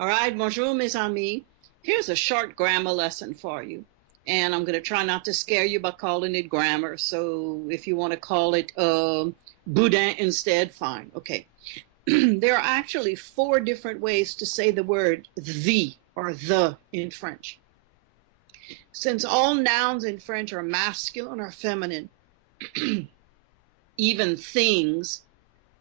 All right, bonjour, mes amis. Here's a short grammar lesson for you. And I'm going to try not to scare you by calling it grammar. So if you want to call it boudin instead, fine. Okay. There are actually 4 different ways to say the word the or the in French. Since all nouns in French are masculine or feminine, even things,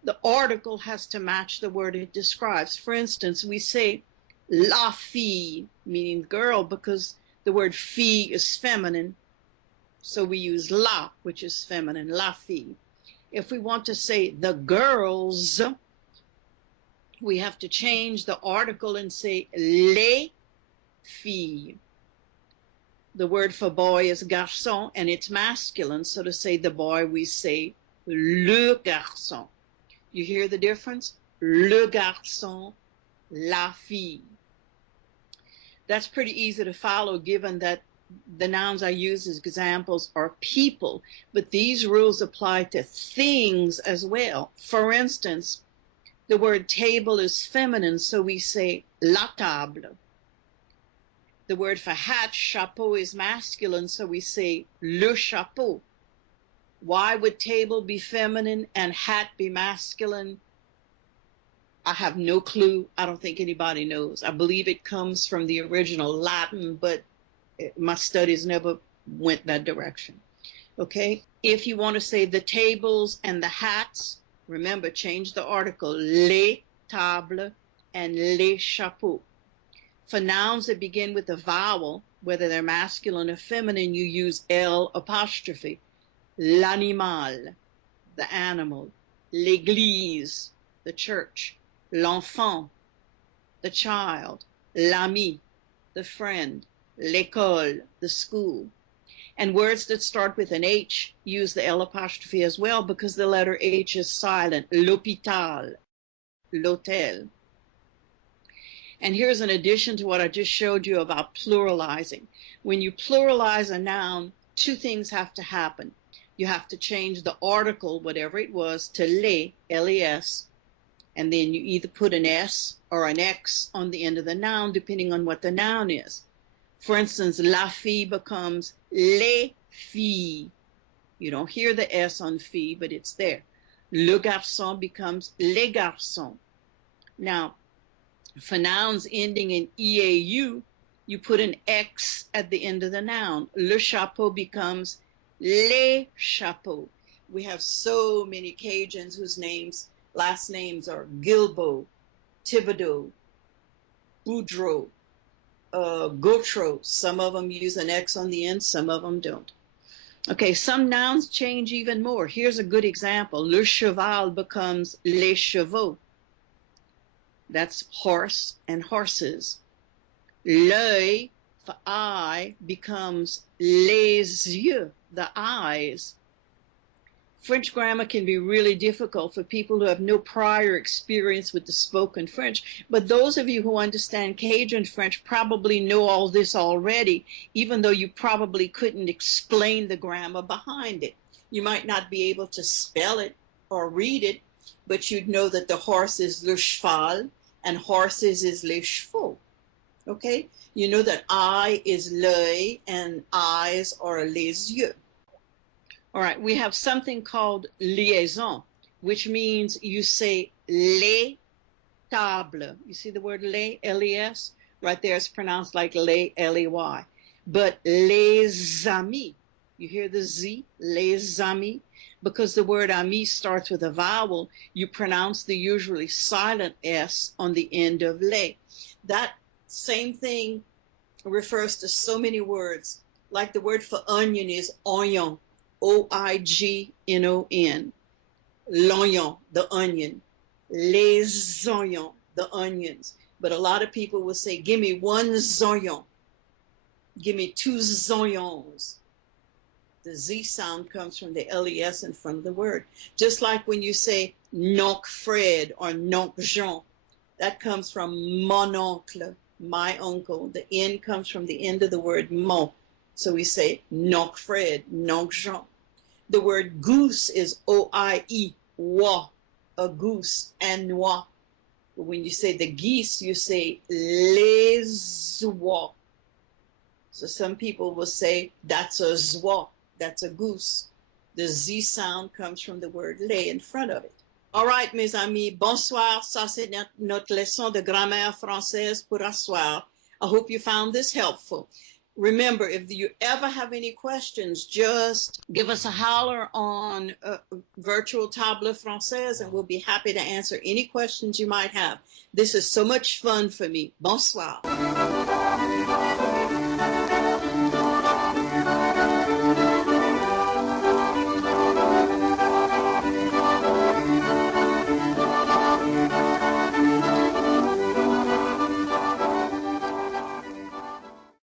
the article has to match the word it describes. For instance, we say la fille, meaning girl, because the word fille is feminine. So we use la, which is feminine, la fille. If we want to say the girls, we have to change the article and say les filles. The word for boy is garçon, and it's masculine. So to say the boy, we say le garçon. You hear the difference? Le garçon, la fille. That's pretty easy to follow given that the nouns I use as examples are people, but these rules apply to things as well. For instance, the word table is feminine, so we say la table. The word for hat, chapeau, is masculine, so we say le chapeau. Why would table be feminine and hat be masculine? I have no clue. I don't think anybody knows. I believe it comes from the original Latin, but my studies never went that direction. Okay? If you want to say the tables and the hats, remember, change the article, les tables and les chapeaux. For nouns that begin with a vowel, whether they're masculine or feminine, you use L apostrophe. L'animal, the animal. L'église, the church. L'enfant, the child. L'ami, the friend. L'école, the school. And words that start with an H use the L apostrophe as well because the letter H is silent. L'hôpital, l'hôtel. And here's an addition to what I just showed you about pluralizing. When you pluralize a noun, 2 things have to happen. You have to change the article, whatever it was, to les, L-E-S, and then you either put an S or an X on the end of the noun, depending on what the noun is. For instance, la fille becomes les filles. You don't hear the S on fille, but it's there. Le garçon becomes les garçons. Now, for nouns ending in EAU, you put an X at the end of the noun. Le chapeau becomes les chapeaux. We have so many Cajuns whose last names are Guilbeault, Thibodeau, Boudreau, Gautreau. Some of them use an X on the end, some of them don't. Okay, some nouns change even more. Here's a good example. Le cheval becomes les chevaux. That's horse and horses. L'œil, for eye, becomes les yeux, the eyes. French grammar can be really difficult for people who have no prior experience with the spoken French, but those of you who understand Cajun French probably know all this already, even though you probably couldn't explain the grammar behind it. You might not be able to spell it or read it, but you'd know that the horse is le cheval and horses is les chevaux. Okay? You know that eye is l'œil and eyes are les yeux. All right, we have something called liaison, which means you say les tables. You see the word les, L-E-S? Right there it's pronounced like les, L-E-Y. But les amis, you hear the Z, les amis? Because the word ami starts with a vowel, you pronounce the usually silent S on the end of les. That same thing refers to so many words, like the word for onion is oignon. O-I-G-N-O-N. L'oignon, the onion. Les oignons, the onions. But a lot of people will say, give me 1 oignon. Give me 2 oignons. The Z sound comes from the L-E-S in front of the word. Just like when you say nonc Fred or nonc Jean. That comes from mon oncle, my uncle. The N comes from the end of the word mon. So we say nonc Fred, nonc Jean. The word goose is O-I-E, wa, a goose, and noix. But when you say the geese, you say les oies. So some people will say that's a oie, that's a goose. The Z sound comes from the word les in front of it. All right, mes amis, bonsoir. Ça, c'est notre leçon de grammaire française pour asseoir. I hope you found this helpful. Remember, if you ever have any questions, just give us a holler on Virtual Table Française, and we'll be happy to answer any questions you might have. This is so much fun for me. Bonsoir.